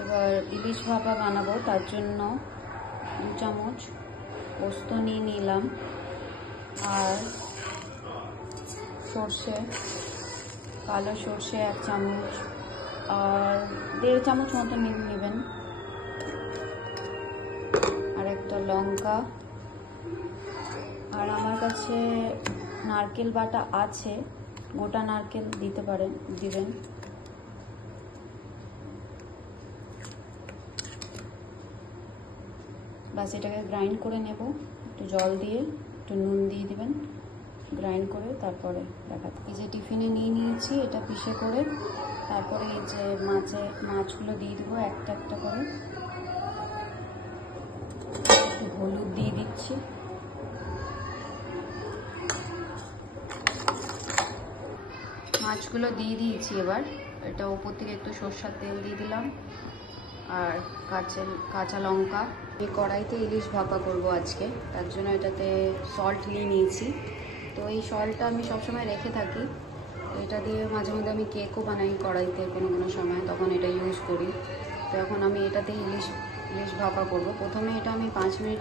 এবার ইলিশ ভাপা বানাবো, তার জন্য 2 চামচ পোস্ত নিয়ে নিলাম, আর সর্ষে, কালো সর্ষে 1 চামচ, আর 1.5 চামচ মতো নেবেন, আর একটা লঙ্কা, আর আমার কাছে নারকেল বাটা আছে, গোটা নারকেল দিবেন। বাস এটাকে গ্রাইন্ড করে নেব, একটু জল দিয়ে একটু নুন দিয়ে দিবেন, গ্রাইন্ড করে তারপরে দেখাতে। এই যে টিফিনে নিয়ে নিয়েছি, এটা পিষে করে তারপরে এই যে মাছগুলো দিয়ে দেবো একটা একটা করে। একটু হলুদ দিয়ে দিচ্ছি, মাছগুলো দিয়ে দিয়েছি। এবার এটা উপর থেকে একটু সরষের তেল দিয়ে দিলাম, আর কাঁচা লঙ্কা। এই কড়াইতে ইলিশ ভাপা করব আজকে, তার জন্য এটাতে সল্ট নিয়ে নিয়েছি। তো এই সল্টটা আমি সবসময় রেখে থাকি, এটা দিয়ে মাঝে মধ্যে আমি কেকও বানাই কড়াইতে কোনো সময়, তখন এটা ইউজ করি। তো এখন আমি এটাতে ইলিশ ভাপা করব। প্রথমে এটা আমি 5 মিনিট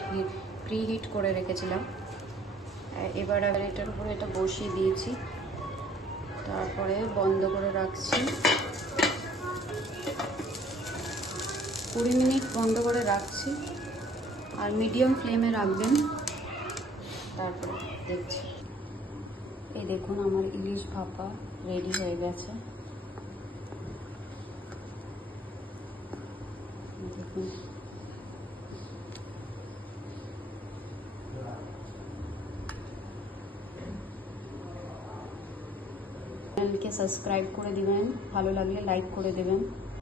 প্রি হিট করে রেখেছিলাম। এবার এটার উপরে এটা বসিয়ে দিয়েছি, তারপরে বন্ধ করে রাখছি। 20 মিনিট বন্ধ করে রাখছি, আর মিডিয়াম ফ্লেমে রাখবেন। তারপরে দেখছি, এই দেখুন আমার ইলিশ ভাপা রেডি হয়ে গেছে। দেখুন, চ্যানেলকে সাবস্ক্রাইব করে দিবেন, ভালো লাগলে লাইক করে দেবেন।